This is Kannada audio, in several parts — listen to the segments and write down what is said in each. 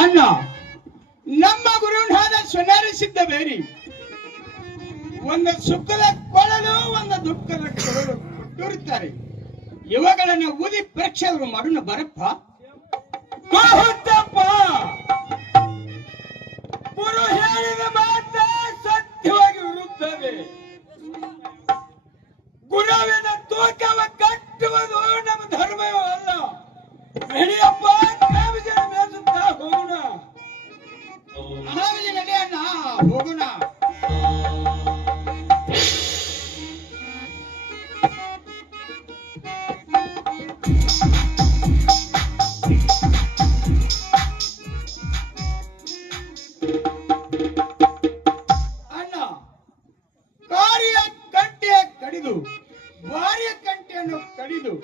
ಅಣ್ಣ, ನಮ್ಮ ಗುರುನಾದ ಸುಧಾರಿಸಿದ್ದ ಬೇರಿ ಒಂದು ಸುಖದ ಕೊಳಲು, ಒಂದು ದುಃಖದ ಕೊಳಲು ಕೊಟ್ಟಿರುತ್ತಾರೆ. ಇವುಗಳನ್ನು ಊದಿ ಪ್ರೇಕ್ಷಕರು ಮಾಡೋಣ ಬರಪ್ಪ. ಗುರು ಹೇಳಿದ ಮಾತ ಸತ್ಯವಾಗಿ ಇರುತ್ತದೆ. ಗುರುವಿನ ತೂಕವ ಕಟ್ಟುವುದು ನಮ್ಮ ಧರ್ಮವೂ ಅಲ್ಲ. ನಡೆಯಪ್ಪ, ಮೇಸುತ್ತಾ ಹೋಗೋಣ. ನಡೆಯಣ್ಣ, ಹೋಗೋಣ. ಅಣ್ಣ, ಕಾರ್ಯ ಕಂಟೆ ಕಡಿದು, ಭಾರ್ಯ ಕಂಟೆಯನ್ನು ಕಡಿದು,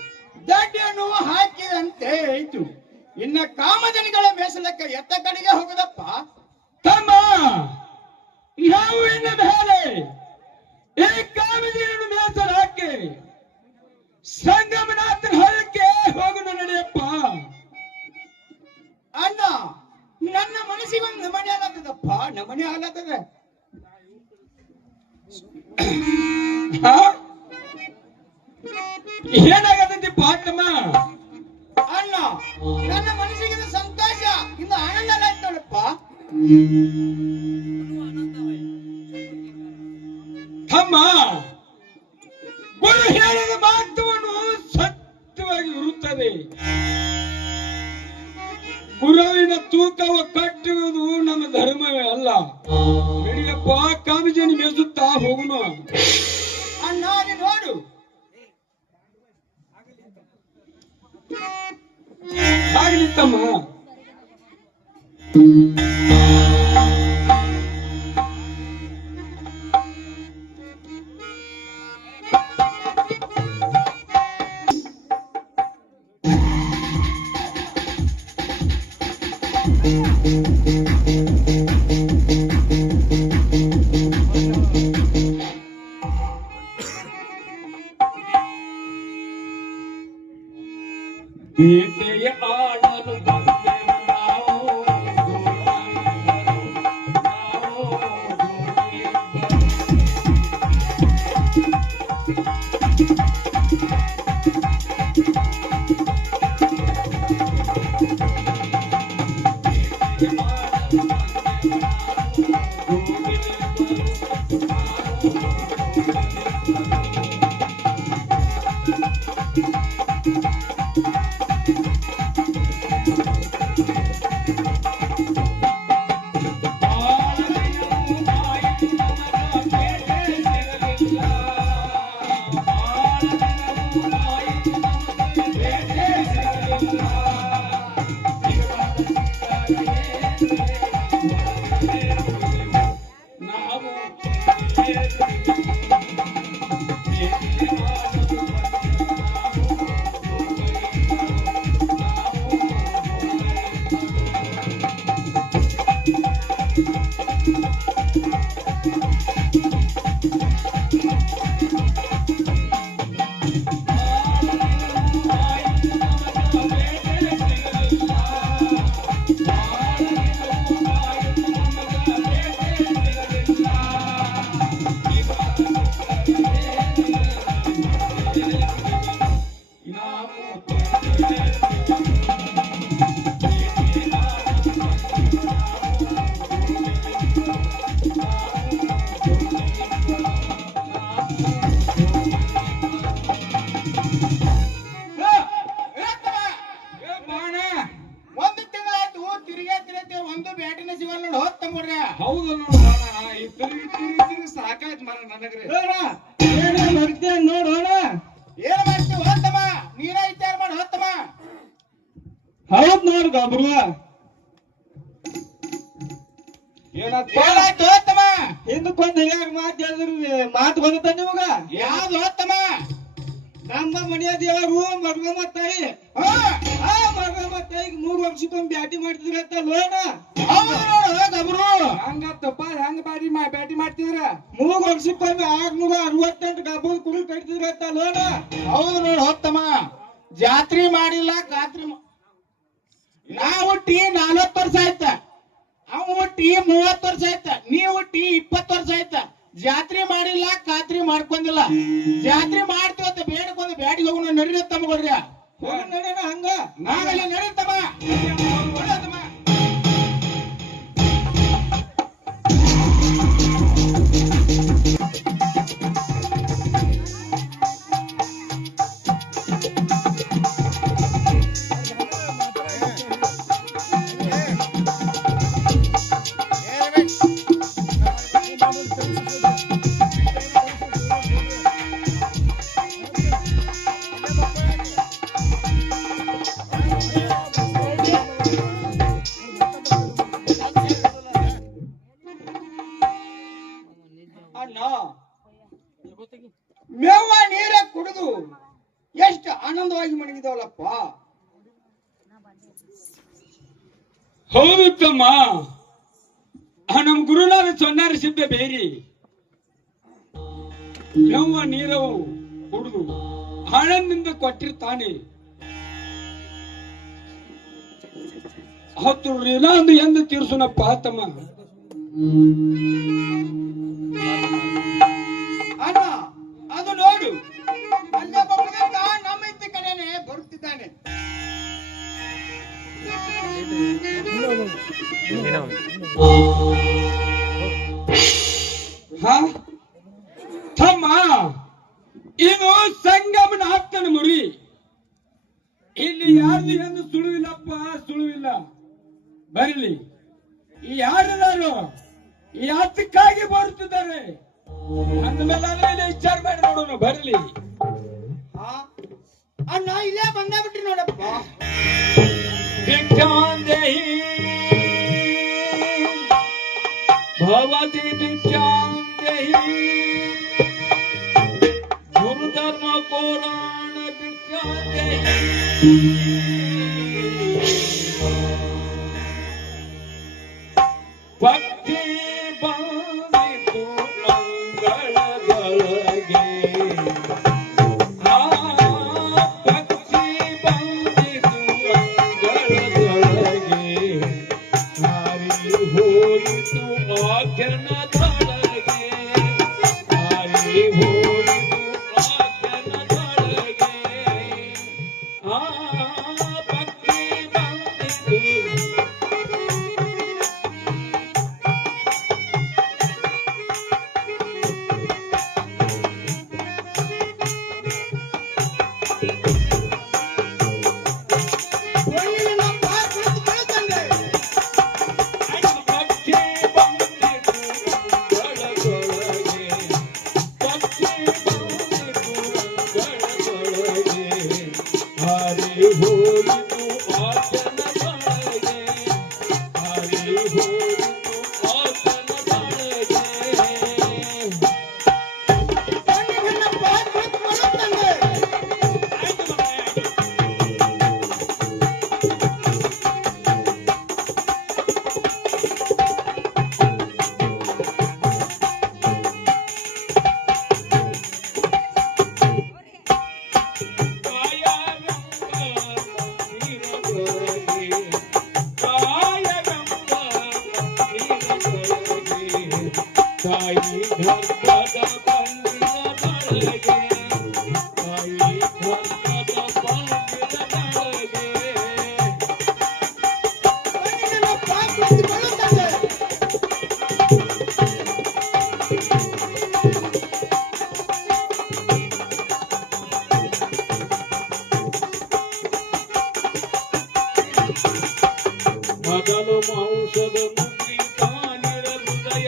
ದಂಡೆಯನ್ನು ಹಾಕಿದಂತೆ ಆಯ್ತು. ಇನ್ನ ಕಾಮದನಿಗಳ ಮೇಸಲಕ್ಕೆ ಎತ್ತ ಕಡೆಗೆ ಹೋಗದಪ್ಪ. ತಮ್ಮ, ನಾವು ಇನ್ನ ಮೇಲೆ ಈ ಕಾಮದಿಯನ್ನು ಮೇಸಲು ಹಾಕಿ ಸಂಗಮನಾಥನ ಹೊಲಕ್ಕೆ ಹೋಗೋಣ. ನಡೆಯಪ್ಪ. ಅಣ್ಣ, ನನ್ನ ಮನಸ್ಸಿಗೊಂದು ನಮನೆ ಆಗತ್ತದಪ್ಪ, ನಮನೆ ಆಗತ್ತದೆ. ಏನಾಗತ್ತಪ್ಪ ತಮ್ಮ? ಅಣ್ಣ, ನನ್ನ ಮನಸ್ಸಿಗೆ ಸಂತೋಷ, ಇನ್ನು ಆನಂದ ಆಯ್ತು ನೋಡಪ್ಪ. ತಮ್ಮ, ಗುರು ಹೇಳಿದ ಮಾತುವನ್ನು ಸತ್ಯವಾಗಿ ಇರುತ್ತದೆ. ಗುರುವಿನ ತೂಕವ ಕಟ್ಟುವುದು ನಮ್ಮ ಧರ್ಮವೇ ಅಲ್ಲ. ನಡೆಯಪ್ಪ, ಕಾಮಜನಿ ಮೇಸುತ್ತಾ ಹೋಗೋಣ. ಅಣ್ಣ, ನೋಡು, ಆಗಲಿ ತಮ್ಮ. ತಿರುಗಿ ಸಾಕಾಯ್ತು ಮರ ನನಗ್ರಿ. ಬರ್ತೇನೆ ನೋಡೋಣ. ಏನ್ ಮಾಡ್ತೀವಿ ಹೋತಮ್ಮ, ನೀನೇ ವಿಚಾರ ಮಾಡಿ ಹೋತಮ್ಮ. ಹೌದ್ ನೋಡ್ ಗಬ್ರು, ಏನಾಯ್ತು ಹೋತಮ್ಮ? ಹಿಂದಕ್ಕೊಂದ್ ಹಿರಿಯರ್ ಮಾತು ಹೇಳಿದ್ರಿ, ಮಾತು ಗೊತ್ತ ನಿಮಗ? ಯಾವ್ದು ಹೋತಮ್ಮ? ನಮ್ಮ ಮನೆಯ ದೇವರು ಮರ್ಗಮ್ಮ ತಾಯಿ. ಆ ಮರ್ಗಮ್ಮ ತಾಯಿಗೆ 3 ವರ್ಷಕ್ಕೊಮ್ಮೆ ಬ್ಯಾಟಿ ಮಾಡ್ತಿದ್ರ ಅಂತ ಲೋಣ. ಗಬ್ರು ಹಂಗತ್ತಪ್ಪ, ಹೆಂಗ ಬ್ಯಾಟಿ ಮಾಡ್ತಿದ್ರ? 3 ವರ್ಷಕ್ಕೊಮ್ಮೆ 668 ಗಬ್ಬದ ಕುರಿ ಕಟ್ತಿದ್ರ ಅಂತ ಲೋಣ. ಹೌದು ನೋಡ್ ಹೋತಮ್ಮ, ಜಾತ್ರೆ ಮಾಡಿಲ್ಲ ಖಾತ್ರಿ. ನಾವು ಹುಟ್ಟಿ 40 ವರ್ಷ ಆಯ್ತ, ಅವ್ ಹುಟ್ಟಿ 30 ವರ್ಷ ಆಯ್ತ, ನೀವ್ ಹುಟ್ಟಿ 20 ವರ್ಷ ಆಯ್ತ. ಜಾತ್ರೆ ಮಾಡಿಲ್ಲ ಖಾತ್ರಿ ಮಾಡ್ಕೊಂಡಿಲ್ಲ. ಜಾತ್ರೆ ಮಾಡ್ತೀವತ್ತ ಬೇಡಕೊಂದು ಬ್ಯಾಟಿಗೆ ಹೋಗೋಣ ನಡೀರಿ ತಮ್ಮಗೊಡ್ರಿ. ನಡೆಯೋಣ ಹಂಗ ನಾವೆಲ್ಲ ನಡೀತಮ್ಮ. ಅಣ್ಣ, ಮೇವ ನೀರ ಕುಡಿದು ಎಷ್ಟು ಆನಂದವಾಗಿ ಮಣಗಿದವಲ್ಲಪ್ಪ. ಹೌದು ತಮ್ಮ, ನಮ್ ಗುರುನಾಥ ಸೊನ್ನಾರ ಸಿದ್ಧ ಬೇರಿ ಯವ್ವ ನೀರವು ಕುಡಿದು ಆನಂದದಿಂದ ಕೊಟ್ಟಿರ್ತಾನೆ. ಹತ್ತು ಇನ್ನೊಂದು ಎಂದು ತೀರ್ಸುನಪ್ಪ ತಮ್ಮ. ಅಣ್ಣ, ಅದು ನೋಡು, ಅಲ್ಲೊಬ್ಬ ಮುದುಕ ನಮ್ಮ ಇತ್ತ ಕಡೆನೆ ಬರುತ್ತಿದ್ದಾನೆ. ತಮ್ಮ, ಇದು ಸಂಗಮನ ಆಪ್ತನ ಮುರಿ. ಇಲ್ಲಿ ಯಾರ್ದು ಎಂದು ಸುಳುವಿಲ್ಲಪ್ಪ, ಸುಳುವಿಲ್ಲ. ಬರಲಿ, ಈ ಯಾರು ಈ ಹತ್ತಕ್ಕಾಗಿ ಬರುತ್ತಿದ್ದಾರೆ ಅಂದಮೇಲೆ ವಿಚಾರ ಮಾಡಿ ನೋಡೋಣ. ಬರಲಿ ಅಣ್ಣ, ಇಲ್ಲೇ ಬಂದ್ಬಿಟ್ರಿ ನೋಡಪ್ಪ. ಭಿಕ್ಷಾಂದೇಹಿ ಭವತಿ ಭಿಕ್ಷಾಂದೇಹಿ ಗುರುಧರ್ಮ ಪುರಾಣ ಭಿಕ್ಷಾಂದೇಹಿ. ಭಕ್ತಿ ಬಂದಿತು ಅಂಗಳದೊಳಗೆ, ಭಕ್ತಿ ಬಂದಿತು ಅಂಗಳದೊಳಗೆ, ಹಾರಿ ಹೋಯಿತು ಆಕೆನದೊಳಗೆ, ಹಾರಿ ಹೋಯಿತು ಆಕೆನದೊಳಗೆ. ಭಕ್ತಿ ಬಂದಿತು. ಮೊದಲು ಮಾಂಸದ ಮುದ್ರಿ ತಾನಿರ ಹೃದಯ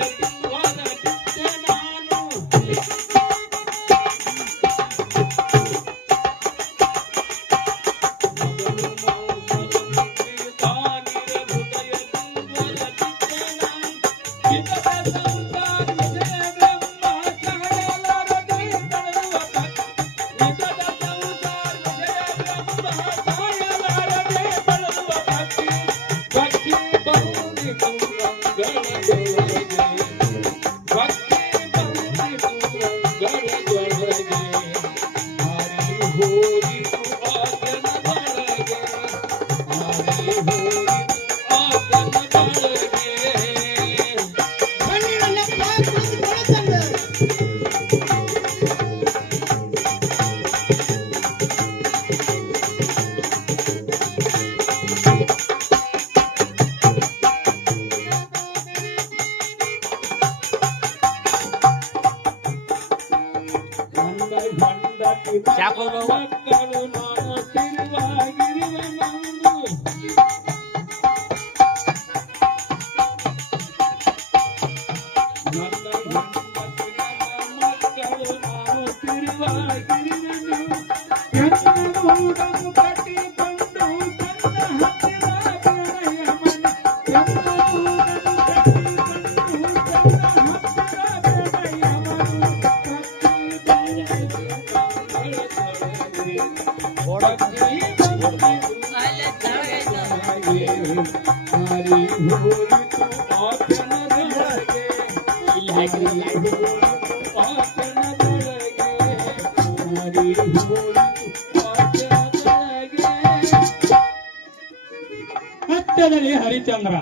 ಸತ್ಯದಲ್ಲಿ ಹರಿಚಂದ್ರ,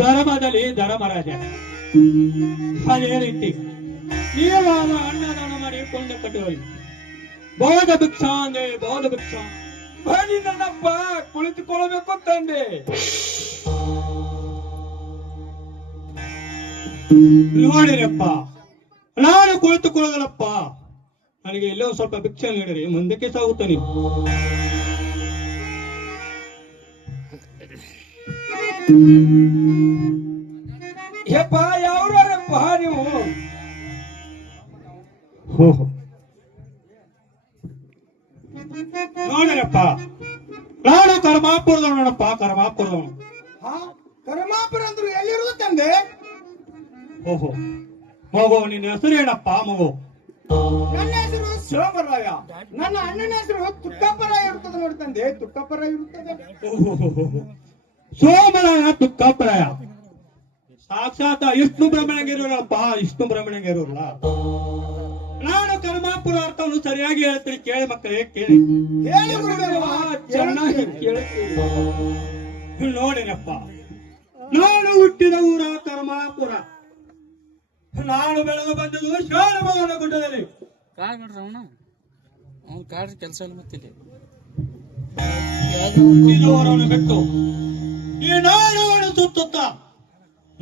ಧರ್ಮದಲ್ಲಿ ಧರ್ಮರಾಜ. ಅದೇ ರೀತಿ ನೀವಾದ ಅನ್ನದಾನ ಮಾಡಿ ಕೊಂಡ ಕಟ್ಟುವಳಿ ಬೋಧ ಭಿಕ್ಷಾ ಅಂದ್ರೆ ಬೋಧ ಭಿಕ್ಷಾ. ಬನ್ನಿ ನನ್ನಪ್ಪ, ಕುಳಿತುಕೊಳ್ಳಬೇಕು ತಂದೆ. ನೋಡಿರಪ್ಪ, ನಾನು ಕುಳಿತುಕೊಳ್ಳೋದಲ್ಲಪ್ಪ, ನನಗೆ ಎಲ್ಲೋ ಸ್ವಲ್ಪ ಭಿಕ್ಷೆ ನೀಡಿರಿ, ಮುಂದಕ್ಕೆ ಸಾಗುತ್ತಾನೆ. ಯಪ್ಪ, ಯಾವ್ರಪ್ಪ ನೀವು? ನೋಡಿರಪ್ಪ, ನಾನು ಕರ್ಮಾಪುರದವನು ನೋಡಪ್ಪ, ಕರ್ಮಾಪುರದವನು. ಕರ್ಮಾಪುರ ಅಂದ್ರು ಎಲ್ಲಿರುವುದು ತಂದೆ? ಓಹೋ ಮಗು, ನಿನ್ನ ಹೆಸರು ಏನಪ್ಪ ಮಗು? ನನ್ನ ಹೆಸರು ಸೋಮರಾಯ. ನನ್ನ ಅಣ್ಣನ ಹೆಸರು ತುಕ್ಕಪ್ಪರಾಯ ಇರುತ್ತದೆ ನೋಡಿ ತಂದೆ, ತುಕ್ಕಪ್ಪರಾಯ ಇರುತ್ತದೆ. ಸೋಮರಾಯ ತುಕ್ಕಪ್ಪರಾಯ ಸಾಕ್ಷಾತ್ ವಿಷ್ಣು ಬ್ರಹ್ಮಣಿಗಿರೋರಪ್ಪ, ವಿಷ್ಣು ಬ್ರಹ್ಮಣಿಗಿರೋಲ್ಲ. ನಾನು ಕರ್ಮಾಪುರ ಅರ್ಥವನ್ನು ಸರಿಯಾಗಿ ಹೇಳ್ತೀನಿ, ಕೇಳಿ ಮಕ್ಕಳೇ ಕೇಳಿ. ಹೇಳಿ ಗುರುದೇವ, ಚೆನ್ನಾಗಿ ಕೇಳ್ತೀನಿ. ನೋಡಿರಪ್ಪ, ನಾನು ಹುಟ್ಟಿದ ಊರ ಕರ್ಮಾಪುರ, ನಾನು ಬೆಳೆದು ಬಂದದ್ದು ಶಾಲಭವನ ಗುಡ್ಡದಲ್ಲಿ. ಕೆಲಸ ಇಲ್ಲ ಮತ್ತೆ ಹುಟ್ಟಿದವರನ್ನು ಬಿಟ್ಟು ಈ ನಾಡು ಸುತ್ತ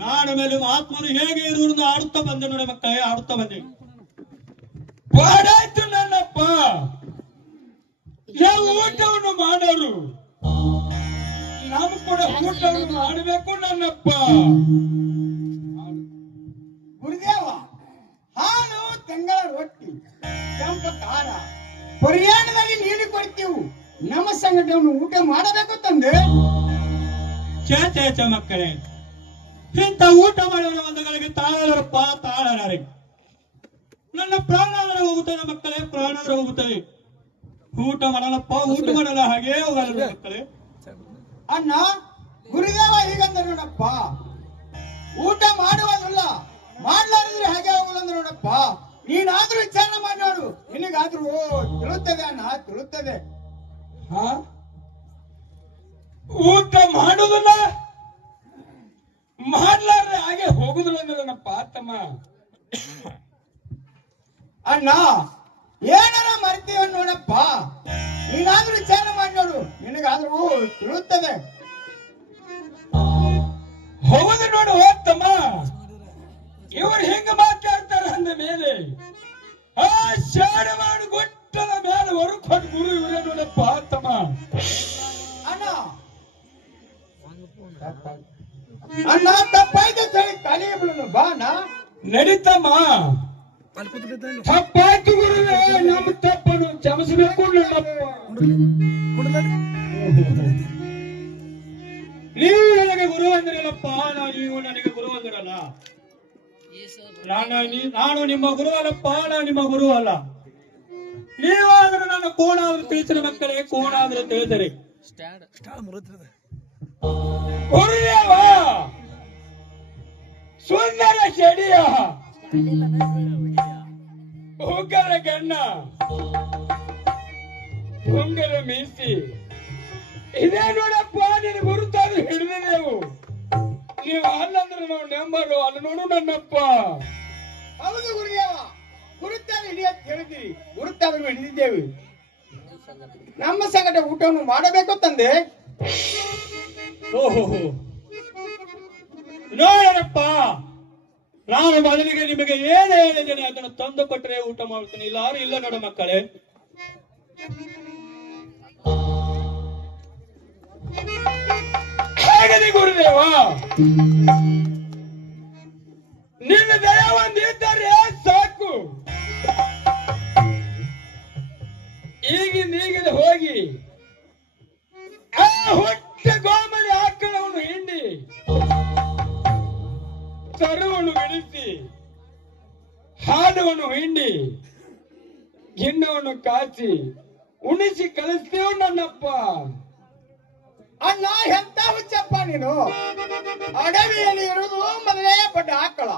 ನಾಡ ಮೇಲೆ ಮಹಾತ್ಮರು ಹೇಗೆ ಇರುವುದು ಆಡುತ್ತಾ ಬಂದೆ ನೋಡಿ ಮಕ್ಕಳೇ, ಆಡುತ್ತಾ ಬಂದೆ. ಬಾಡಾಯ್ತು ನನ್ನಪ್ಪ, ನಾವು ಊಟವನ್ನು ಮಾಡೋರು, ನಾವು ಕೂಡ ಊಟವನ್ನು ಮಾಡಬೇಕು ನನ್ನಪ್ಪ. ಗುರುದೇವ, ಹಾಲು, ತೆಂಗಳ ರೊಟ್ಟಿ, ಕೆಂಪ ಖಾರ ಪರಿಯಾಣದಲ್ಲಿ ನೀಡಿ ಕೊಡ್ತೀವಿ. ನಮ್ಮ ಸಂಘಟನೆಯನ್ನು ಊಟ ಮಾಡಬೇಕು ತಂದೆ. ಚೇ ಮಕ್ಕಳೇ, ಇಂಥ ಊಟ ಮಾಡಿದ ಒಂದುಗಳಿಗೆ ತಾಳರಪ್ಪ, ತಾಳರೇ. ನನ್ನ ಪ್ರಾಣಾಧಾರ ಹೋಗುತ್ತದೆ ಮಕ್ಕಳೇ, ಪ್ರಾಣಾಧಾರ ಹೋಗುತ್ತದೆ. ಊಟ ಮಾಡಲಪ್ಪ, ಊಟ ಮಾಡಲ್ಲ, ಹಾಗೇ ಹೋಗಲ್ಲ ಮಕ್ಕಳೇ. ಅಣ್ಣ, ಗುರುದೇವ ಹೀಗಂದ್ರೆ ನೋಡಪ್ಪ, ಊಟ ಮಾಡುವುದಿಲ್ಲ, ಮಾಡ್ಲಾರಿದ್ರೆ ಹಾಗೆ ಹೋಗುದಂದ್ರೆ ನೋಡಪ್ಪ. ನೀನಾದ್ರೂ ವಿಚಾರ ಮಾಡಿ ನೋಡು, ನಿನಗಾದ್ರೂ ತಿಳುತ್ತದೆ ಅಣ್ಣ, ತಿಳುತ್ತದೆ. ಊಟ ಮಾಡುದಿಲ್ಲ, ಮಾಡ್ಲಾರ್ರೆ ಹಾಗೆ ಹೋಗುದಿಲ್ಲ ಅಂದ್ರೆ ನನ್ನಪ್ಪ ತಮ್ಮ. ಅಣ್ಣ, ಏನಾರ ಮರ್ತೀವ ನೋಡಪ್ಪ, ನೀನಾದ್ರೂ ವಿಚಾರ ಮಾಡಿ ನೋಡು, ನಿನಗಾದ್ರೂ ತಿಳುತ್ತದೆ. ಹೌದು ನೋಡು ತಮ್ಮ, ಇವರು ಹೆಂಗ ಮಾತಾಡ್ತಾರೆ ಅಂದ ಮೇಲೆ ಆ ಶಾಡವಾಡು ಗೊಟ್ಟದ ಮೇಲೆ ಹೊರಕೊಂಡು ಗುರು ಇವರೇ ನೋಡಪ್ಪ ತಮ್ಮ. ಅಣ್ಣ ತಪ್ಪಾಯ್ತು ಹೇಳಿ ಕಲಿ ಬಿಡೋಣ ಬಾ ಅಣ್ಣ. ನಡೀತಮ್ಮ, ತಪ್ಪಾಯ್ತು ಗುರುವೇ, ನಮ್ಮ ತಪ್ಪನ್ನು ಕ್ಷಮಿಸಬೇಕು ನನ್ನಪ್ಪ. ನೀವು ನನಗೆ ಗುರು ಅಂದಿರಲ್ಲಪ್ಪ, ನೀವು ನನಗೆ ಗುರು ಅಂದಿರಲ್ಲ. ನಾನು ನಿಮ್ಮ ಗುರು ಅಲ್ಲಪ್ಪ, ನಾನು ನಿಮ್ಮ ಗುರು ಅಲ್ಲ. ನೀವಾದ್ರೂ ನನ್ನ ಕೋಣಾದ್ರೂ ತಿಳಿಸಿರಿ ಮಕ್ಕಳೇ, ಕೋಣಾದ್ರೂ ತಿಳಿಸಿರಿ. ಗುರುದೇವ ಸುಂದರ ಶಡಿಯ ಉಗ್ಗರ ಗಣ್ಣ ಉಂಗರ ಮೀಸಿ ಇದೇ ನೋಡಪ್ಪ, ನಿನ್ನ ಗುರುತಾದ್ರೂ ಹಿಡಿದಿದೆವು. ನೀವು ಅಲ್ಲಂದ್ರೆ ನಾವು ನೆಂಬರು, ಅಲ್ಲಿ ನೋಡು ನನ್ನಪ್ಪ. ಹೌದು ಗುರುದೇವ, ಗುರುತಾದ್ರೂ ಹಿಡಿಯತ್ ಹೇಳಿದ್ದೀರಿ, ಗುರುತಾದ್ರೂ ಹಿಡಿದಿದ್ದೇವೆ. ನಮ್ಮ ಸಂಗಡ ಊಟವನ್ನು ಮಾಡಬೇಕು ತಂದೆ. ಓಹೋ, ನೋಡಪ್ಪ, ನಾನು ಮೊದಲಿಗೆ ನಿಮಗೆ ಏನು ಹೇಳಿದ್ದೇನೆ ಅದನ್ನು ತಂದು ಕೊಟ್ಟರೆ ಊಟ ಮಾಡ್ತೀನಿ, ಇಲ್ಲಾರು ಇಲ್ಲ ನೋಡು ಮಕ್ಕಳೇ. ಹೇಗಿದೆ ಗುರುದೇವ, ನಿನ್ನ ದಯ ಒಂದಿದ್ದರೆ ಸಾಕು. ಈಗಿಂದ ಹೋಗಿ ಆ ಹುಟ್ಟ ಗೋಮಲಿ ಆಕಳವನ್ನು ಹಿಂಡಿ ಕರುವನ್ನು ಬಿಡಿಸಿ ಹಾಡವನ್ನು ಹಿಂಡಿ ಗಿಣ್ಣವನ್ನು ಕಾಚಿ ಉಣಿಸಿ ಕಳಿಸ್ತೇವೆ ನನ್ನಪ್ಪ. ಅಣ್ಣ, ಎಂತ ಹುಚ್ಚಪ್ಪ ನೀನು. ಅಡವಿಯಲ್ಲಿ ಇರುವುದು ಮೊದಲೇ ಪಡ್ಡ ಆಕಳ.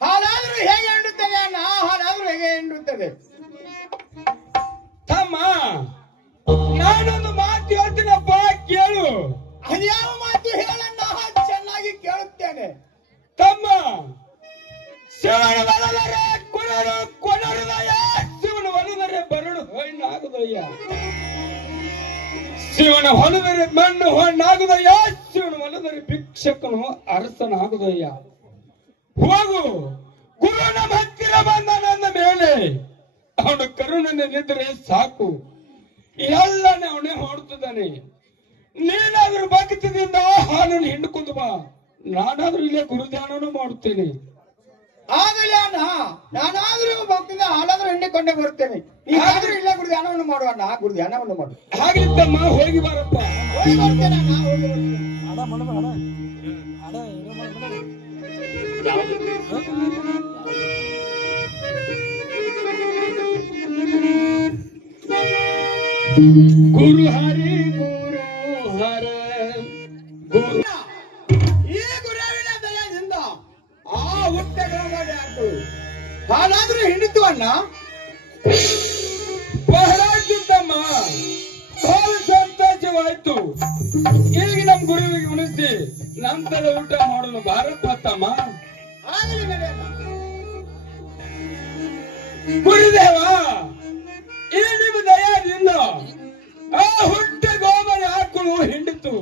ಹಾಲಾದ್ರೂ ಹೇಗೆ ಹಿಂಡುತ್ತದೆ ಅಣ್ಣ, ಹಾಲಾದ್ರೂ ಹೇಗೆ ಹಿಂಡುತ್ತದೆ. ತಮ್ಮ, ನಾನೊಂದು ಮಾತು ಹೇಳ್ತೀನಪ್ಪ, ಕೇಳು. ಅದ್ಯಾವ ಮಾತು ಹೇಳಣ್ಣ, ಚೆನ್ನಾಗಿ ಕೇಳುತ್ತೇನೆ. ತಮ್ಮ, ಶಿವನ ಒಲದರೆ ಕುಣರು ಕೊನರುದಯ್ಯ, ಶಿವನ ಒಲದರೆ ಬರಡು ಹೊಣ್ಣಾಗುದಯ್ಯ, ಶಿವನ ಹೊಲದರೆ ಮಣ್ಣು ಹೊಣ್ಣಾಗುದಯ್ಯ, ಶಿವನ ಹೊಲದರೆ ಭಿಕ್ಷಕನು ಅರಸನಾಗುದಯ್ಯ. ಹೋಗು, ಗುರು ನಮ್ಮ ಹತ್ತಿರ ಬಂದ ನನ್ನ ಮೇಲೆ ಅವನು ಕರುಣನಿದ್ರೆ ಸಾಕು, ಎಲ್ಲನೇ ಅವನೇ ಹೊಡ್ತಿದ್ದಾನೆ. ನೀನಾದ್ರೂ ಭಕ್ತಿದಿಂದ ಹಾಲನ್ನು ಹಿಂಡ್ಕೊಂಡು ಬಾ, ನಾನಾದ್ರೂ ಇಲ್ಲೇ ಗುರುಧ್ಯಾನವನ್ನು ಮಾಡುತ್ತೇನೆ. ಆಗಲಿ ಅಣ್ಣ, ನಾನಾದ್ರೂ ಭಕ್ತಿಯಿಂದ ಹಾಲಾದ್ರೂ ಹಿಂಡಿಕೊಂಡೇ ಬರುತ್ತೇನೆ. ನೀನಾದ್ರೂ ಇಲ್ಲೇ ಗುರುಧ್ಯಾನವನ್ನು ಮಾಡುವಣ್ಣ, ಗುರುಧ್ಯಾನವನ್ನು ಮಾಡು. ಹಾಗಿದ್ದಮ್ಮ, ಹೋಗಿ ಬಾರಪ್ಪ. ಹೋಗಿ ಬರ್ತೇನೆ ಅಣ್ಣ, ಹೋಗಿ ಬರ್ತೇನೆ. ಗುರು ಹರಿ ಗುರು ಹರ ಗುರು. ಈ ಗುರುವಿನ ದಯದಿಂದ ಆ ಹುಟ್ಟ ಗೋಮಲಿ ಆಕು ಹಾಲಾದ್ರೂ ಹಿಂಡಿತು ಅಣ್ಣ. ಬಹಳ ಚಿಂತಮ್ಮ, ಬಹಳ ಸಂತೋಷವಾಯ್ತು. ಈಗ ನಮ್ ಗುರುವಿಗೆ ಉಳಿಸಿ ನಂತರ ಊಟ ಮಾಡಲು ಬಾರಪ್ಪ ತಮ್ಮ. ಆಗಲಿ ನಡೆಯಣ್ಣ. ಗುರುದೇವ, ಈ ನಿಮ್ಮ ದಯಾದಿಂದ ಆ ಹುಟ್ಟ ಗೋಮನ ಆಕಳು ಹಿಂಡಿತು,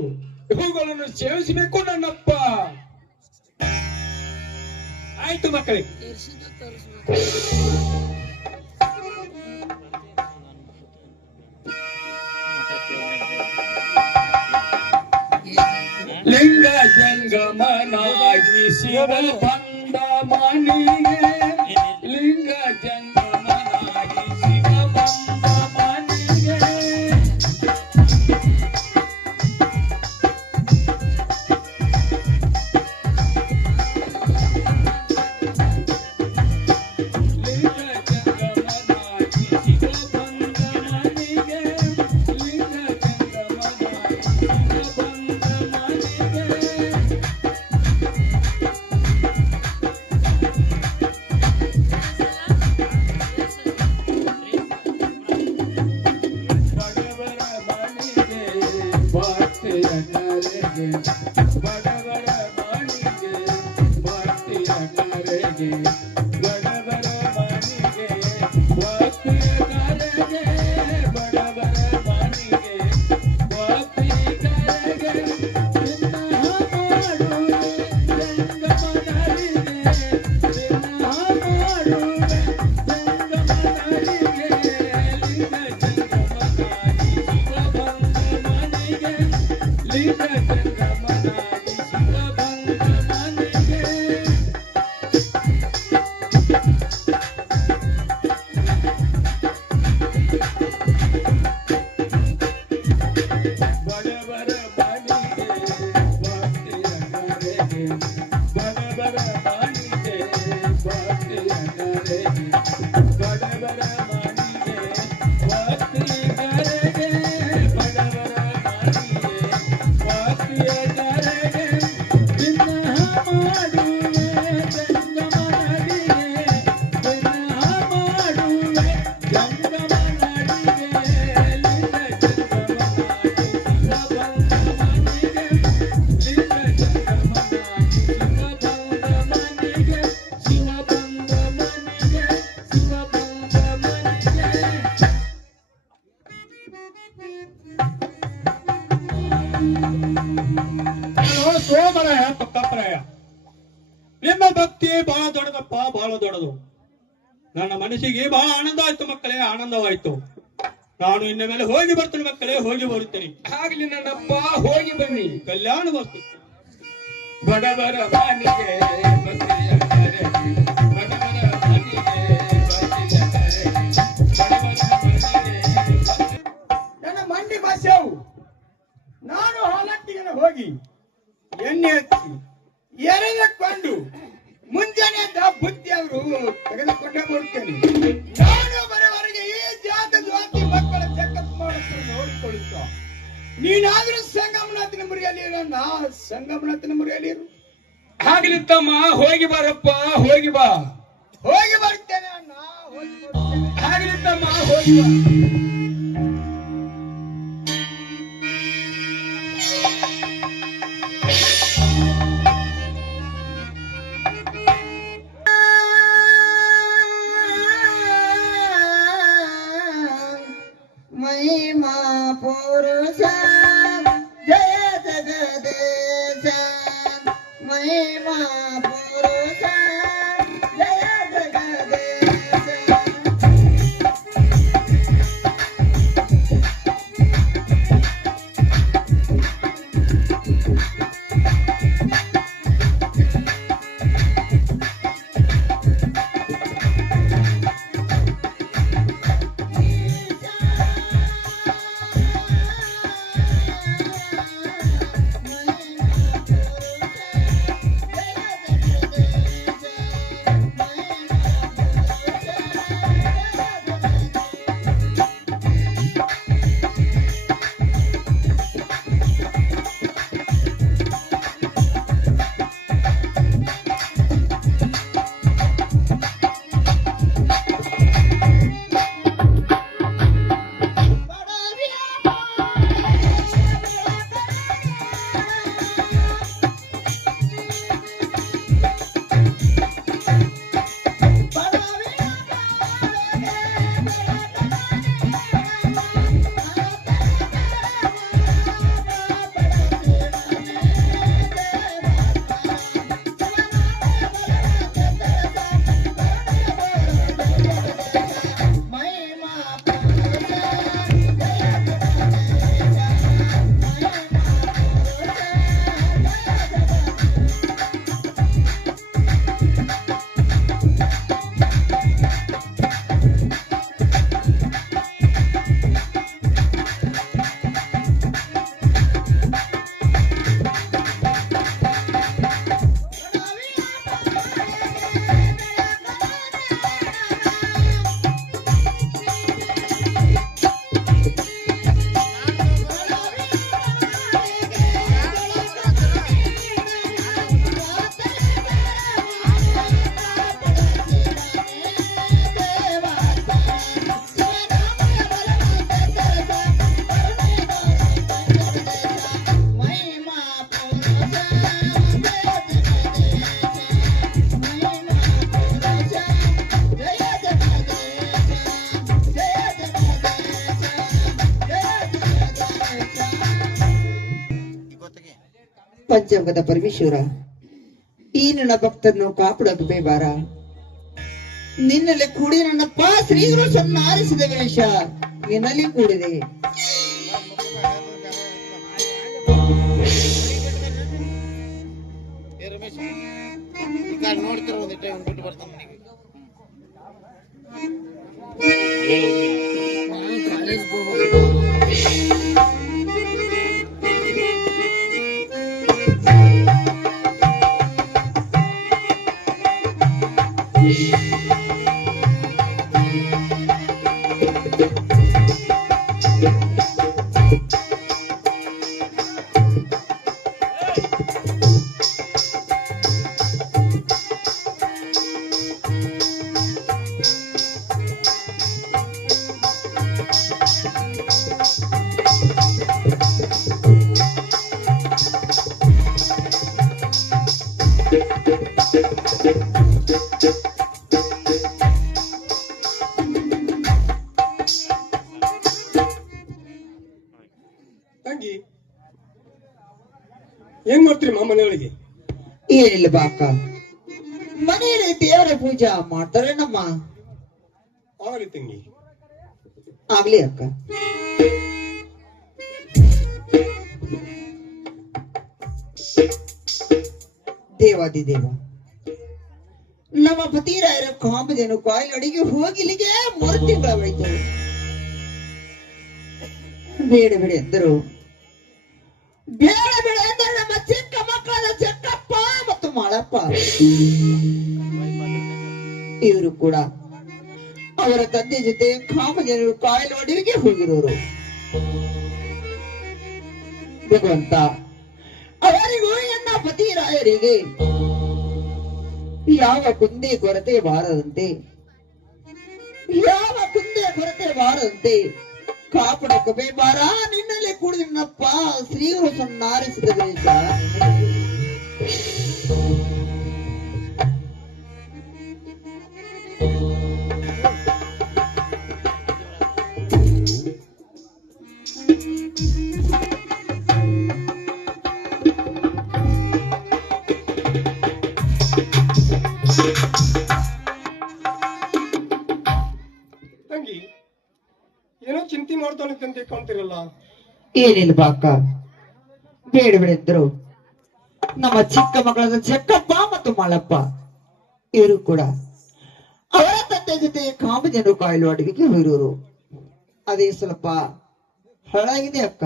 ಇವುಗಳನ್ನು ಸೇವಿಸಬೇಕು ನನ್ನಪ್ಪ. ಆಯ್ತು ಮಕ್ಕಳೇ. ಲಿಂಗ ಜಂಗಮನಾಗಿ ಶಿವ ಬಂದ ಮನಿಗೆ, ಲಿಂಗ ಜಂಗಮನಾಗಿ ಶಿವ ಬಂದ ಮನಿಗೆ. ಬಹಳ ದೊಡ್ಡದಪ್ಪ, ಬಹಳ ದೊಡ್ಡದು. ನನ್ನ ಮನಸ್ಸಿಗೆ ಬಹಳ ಆನಂದ ಆಯ್ತು ಮಕ್ಕಳೇ, ಆನಂದವಾಯ್ತು. ನಾನು ಇನ್ನ ಮೇಲೆ ಹೋಗಿ ಬರ್ತೇನೆ ಮಕ್ಕಳೇ, ಹೋಗಿ ಬರುತ್ತೇನೆ. ಆಗ್ಲಿ ನನ್ನಪ್ಪ, ಹೋಗಿ ಬನ್ನಿ. ಕಲ್ಯಾಣ ವಸ್ತು. ಬಡವರ ಬಾನಿಗೆ ಬತ್ತಿಯ ಕರೆ, ಬಡವರ ಬಾನಿಗೆ ಬತ್ತಿಯ ಕರೆ, ಬಡವರ ಬಾನಿಗೆ. ನನ್ನ ಮಂಡಿ ಭಾಷೆವು ನಾನು ಹೊಲಟ್ಟಿಗೆ ಹೋಗಿ ಎಣ್ಣೆ ಹಚ್ಚಿ ಎರೆದುಕೊಂಡು ಮುಂಜಾನೆ ಬುದ್ಧಿ ಅವರು ತೆಗೆದುಕೊಂಡೇ ಬರುತ್ತೇನೆ. ನಾನು ಬರೋವರೆಗೆ ಈ ಜಾತಿ ಮಕ್ಕಳ ಚೆಕಪ್ ಮಾಡುತ್ತೆ ನೋಡಿಕೊಳ್ಳುತ್ತ. ನೀನಾದ್ರೂ ಸಂಗಮನಾಥನ ಮುರಿಯಲ್ಲಿರೋ, ನಾ ಸಂಗಮನಾಥನ ಮುರಿಯಲ್ಲಿರು. ಆಗ್ಲಿ ತಮ್ಮ, ಹೋಗಿ ಬಾರಪ್ಪ, ಹೋಗಿ ಬಾ. ಹೋಗಿ ಬರ್ತೇನೆ ಅಣ್ಣ, ಹೋಗಿ ಬರ್ತೇನೆ. ಆಗ್ಲಿ ತಮ್ಮ, ಹೋಗಿ ಬಾ. ಮಹಿಮಾ ಪುರುಷ ಜಯ ಜಗದೇಶ, ಮಹಿಮಾ ಪುರುಷ ಜಯ ಜಗದೇಶ. ಪಂಚಾಂಗದ ಪರಮೇಶ್ವರ, ಈ ನನ್ನ ಭಕ್ತರನ್ನು ಕಾಪಾಡೋದು ಬೇಬಾರ. ನಿನ್ನಲ್ಲಿ ಕೂಡಿ ನನ್ನಪ್ಪ ಶ್ರೀಗುರು ಸನ್ನ ಆರಿಸಿದ ಗಣೇಶ ನಿನ್ನಲ್ಲಿ ಕೂಡಿದೆ. ನೋಡ್ತಿರೋ ಬಿಟ್ಟು ಬರ್ತಾನೆ ತಂಗಿ, ಏನ್ ಮಾಡ್ತೀರಿ ಮನೆಯೊಳಗೆ? ಏನಿಲ್ಲ ಬಾಕ, ಮನೆ ಮನೆಯಲ್ಲಿ ದೇವರ ಪೂಜಾ ಮಾಡ್ತಾರೇನಮ್ಮ? ಆಗಲಿ ತಂಗಿ. ಆಗ್ಲಿ ಅಕ್ಕ. ದೇವಾದಿದೇವ, ನಮ್ಮ ಪತಿರಾಯರ ಕಾಮಧೇನು ಕಾಯಿಲಡಿಗೆ ಹೋಗಿಲಿಗೆ 3 ತಿಂಗಳಾಯ್ತು. ಬೇಡ ಬೇಡ ಎಂದರು. ಬೇಡ ಬೇಡ ಎಂದರೆ ನಮ್ಮ ಚಿಕ್ಕ ಮಕ್ಕಳಾದ ಚೆಕ್ಕಪ್ಪ ಮತ್ತು ಮಾಳಪ್ಪ ಇವರು ಕೂಡ ಅವರ ತಂದೆ ಜೊತೆ ಕಾಮಧೇನು ಕಾಯಿಲಡಿಗೆ ಹೋಗಿರೋರು. ಭಗವಂತ, ಅವರಿಗೂ ಎನ್ನ ಪತಿರಾಯರಿಗೆ ಯಾವ ಕುಂದೆ ಕೊರತೆ ಬಾರದಂತೆ ಕಾಪಾಡಕ್ಕೆ ಬೇಬಾರ ನಿನ್ನಲ್ಲಿ ಕೂಡಿದನಪ್ಪ ಶ್ರೀಗುರು ಸನ್ನಾರಿಸಿದ ಗಣೇಶ. ತಂಗಿ, ಏನೋ ಚಿಂತೆ ಮಾಡ್ತಾನೆ ಕಾಣ್ತಿರಲ್ಲ. ಏನಿಲ್ಲ ಅಕ್ಕ, ಬೇಡ ಬಿಡಿದ್ರು. ನಮ್ಮ ಚಿಕ್ಕ ಮಕ್ಕಳಾದ ಚೆಕ್ಕಪ್ಪ ಮತ್ತು ಮಾಳಪ್ಪ ಇವರು ಕೂಡ ಅವರ ತಂದೆ ಜೊತೆ ಕಾಮಧೇನು ಕಾಯಿಲು ಅಡುಗೆಗೆ ಹೋಗಿರೋರು. ಅದೇ ಸ್ವಲ್ಪ ಹಾಳಾಗಿದೆ ಅಕ್ಕ.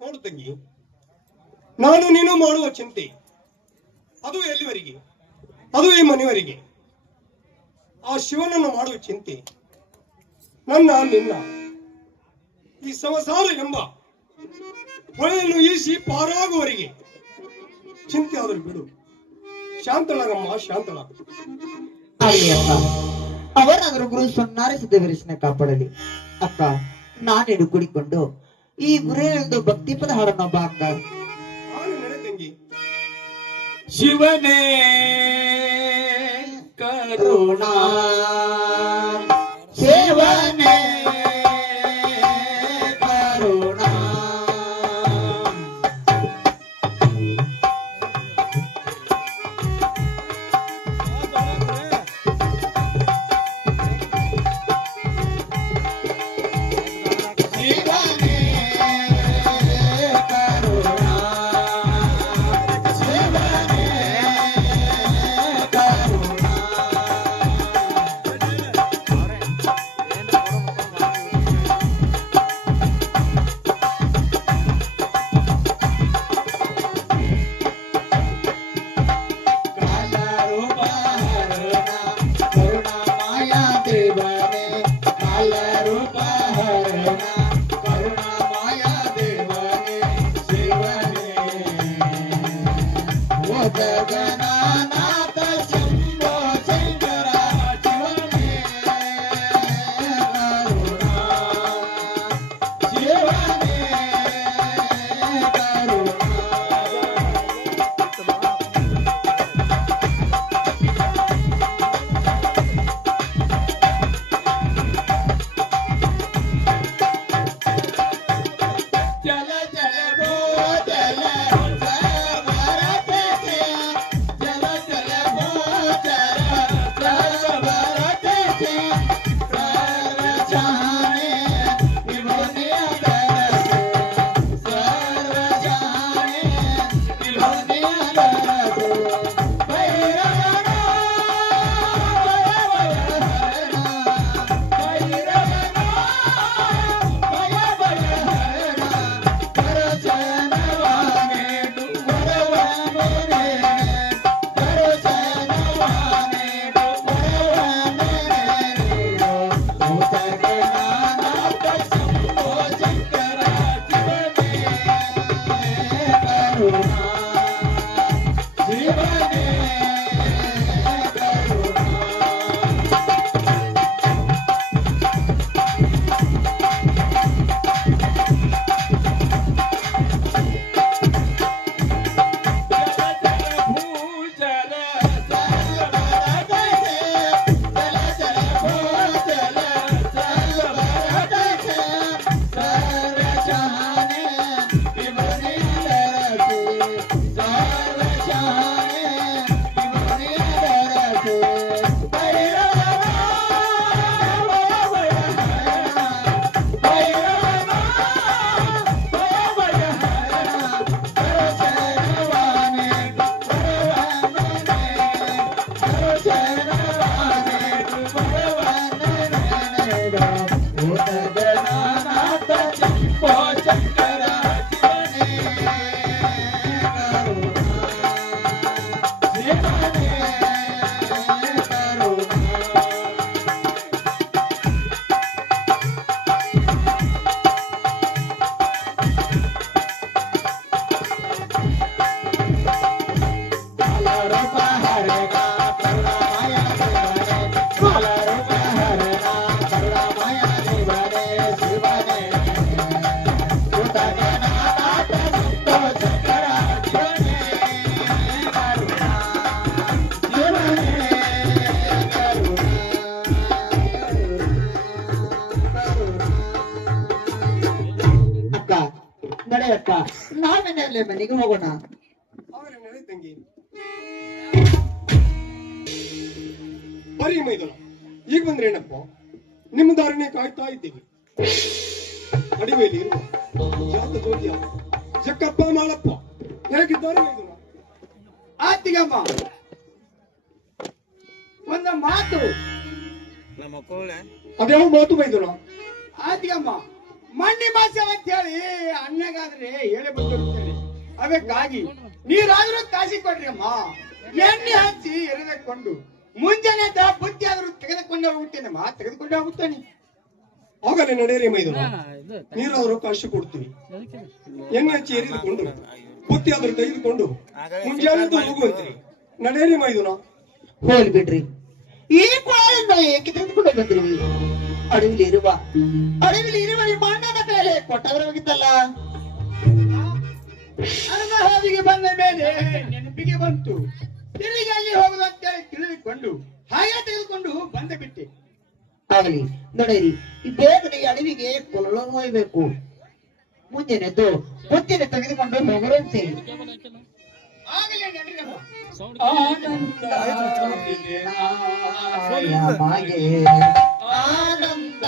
ನೋಡು ತಂಗಿ, ನಾನು ನೀನು ಮಾಡುವ ಚಿಂತೆ ಅದು ಎಲ್ಲಿವರೆಗೆ? ಅದು ಈ ಮನೆಯವರೆಗೆ. ಆ ಶಿವನನ್ನು ಮಾಡುವ ಚಿಂತೆ ನನ್ನ ನಿನ್ನ ಈ ಸಂಸಾರ ಎಂಬ ಹೊಳೆಯನ್ನು ಈಸಿ ಪಾರಾಗುವವರೆಗೆ ಚಿಂತೆ ಆದರೂ ಬಿಡು. ಶಾಂತಳಾಗಮ್ಮ, ಶಾಂತಳ. ಆಗಲಿ ಅಕ್ಕ, ಅವರಾದ್ರೂ ಗುರು ಸನ್ನಾರಿಸಿದ ವೀರಶನ ಕಾಪಾಡಲಿ. ಅಕ್ಕ, ನಾನಿಡು ಕುಡಿಕೊಂಡು ಈ ಗುರುವಿನೊಂದು ಭಕ್ತಿ ಪದ ಹಾಡೋಣ ಬಾ ಅಕ್ಕ. ನಾನು ನಡೆ ತಂಗಿ. ಶಿವನೇ ಕರುಣಾ ಸೇವನೆ ಕರುಣಾ ಶಿವನೇ ಕರುಣಾ ಸೇವನೆ ಅಲ್ಲೇ ಮನೆಗೆ ಹೋಗೋಣ. ಆದ್ರೆ ನಡೆ ತಂಗಿ. ಬರೀ ಮೈದನ ಈಗ ಬಂದ್ರೆ ಏನಪ್ಪ, ನಿಮ್ಮ ದಾರಿನೇ ಕಾಯ್ತಾ ಇದ್ದೀವಿ. ಅಡಿವೆಯಲ್ಲಿ ಇರುವ ಜಾತ ಜೋಡಿಯ ಜಕ್ಕಪ್ಪ ಮಾಳಪ್ಪ ಹೇಗಿದ್ದಾರೆ ಮೈದನ? ಆತಿಗಮ್ಮ ಒಂದು ಮಾತು. ಅದ್ಯಾವ ಮಾತು ಮೈದನ? ಆತಿಗಮ್ಮ ಮಣ್ಣಿ ಮಾಸ ಅಂತ ಹೇಳಿ ಅಣ್ಣಗಾದ್ರೆ ಹೇಳಿ ಬಂದಿರುತ್ತೇನೆ. ಅದಕ್ಕಾಗಿ ನೀರಾದ್ರೂ ಕಾಸಿ ಕೊಡ್ರಿ ಅಮ್ಮ. ಎಣ್ಣೆ ಹಚ್ಚಿ ಎರೆದುಕೊಂಡು ಮುಂಜಾನೆ ಬುದ್ಧಿ ಆದ್ರೂ ತೆಗೆದುಕೊಂಡೇ ಹೋಗುತ್ತೇನಮ್ಮ, ತೆಗೆದುಕೊಂಡೇ ಹೋಗುತ್ತೇನೆ. ಆಗಲೇ ನಡೆಯರಿ ಮೈದನ, ನೀರಾದರೂ ಕಾಶಿ ಕೊಡ್ತೀವಿ. ಎಣ್ಣೆ ಹಚ್ಚಿ ಎರಿದುಕೊಂಡು ಬುತ್ತಿ ಆದ್ರೂ ತೆಗೆದುಕೊಂಡು ಮುಂಜಾನೆ ಹೋಗುವಂತೀರಿ. ನಡೆಯರಿ ಮೈದನ. ಹೋಲ್ ಬಿಡ್ರಿ, ಈ ಕೋಳಿಂದ ಏಕೆ ತೆಗೆದುಕೊಂಡು ಬಂದ್ರಿ? ಅಡವಿಲಿ ಇರುವ ನಿಮ್ಮ ಅಣ್ಣನ ಮೇಲೆ ಕೊಟ್ಟಾದ್ರೆ ಹೋಗಿತ್ತಲ್ಲ. ಅನ್ನ ಹಾದಿಗೆ ಬಂದ ಮೇಲೆ ನೆನಪಿಗೆ ಬಂತು. ತಿರುಗಿ ಅಲ್ಲಿ ಹೋಗುದು ಅಂತೇಳಿ ತಿಳಿದುಕೊಂಡು ಹಾಗೆ ತೆಗೆದುಕೊಂಡು ಬಂದ ಬಿಟ್ಟೆ. ಆಗಲಿ ನೋಡಿರಿ, ಈ ಬೇಗನೆ ಅಡವಿಗೆ ಕೊಲ್ಲಲು ಹೋಗ್ಬೇಕು. ಮುಂಜಾನೆದ್ದು ಬುತ್ತಿನ ತೆಗೆದುಕೊಂಡು ಹೋಗರಂತೆ. ಆಗಲೇ ನಡೀರಮ್ಮ. ಆನಂದ ಮಾಗೆ ಆನಂದ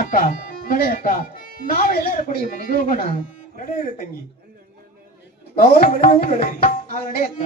ಅಕ್ಕ ನಡೆ ಅಕ್ಕ, ನಾವೆಲ್ಲರೂ ಕೂಡಿ ಮನೆಗೆ ಹೋಗೋಣ. ನಡೆಯಿರಿ ತಂಗಿ, ನಾವು ಮನೆಗೆ ಹೋಗಿ ನಡೆಯಿರಿ. ನಡೆ ಅಕ್ಕ.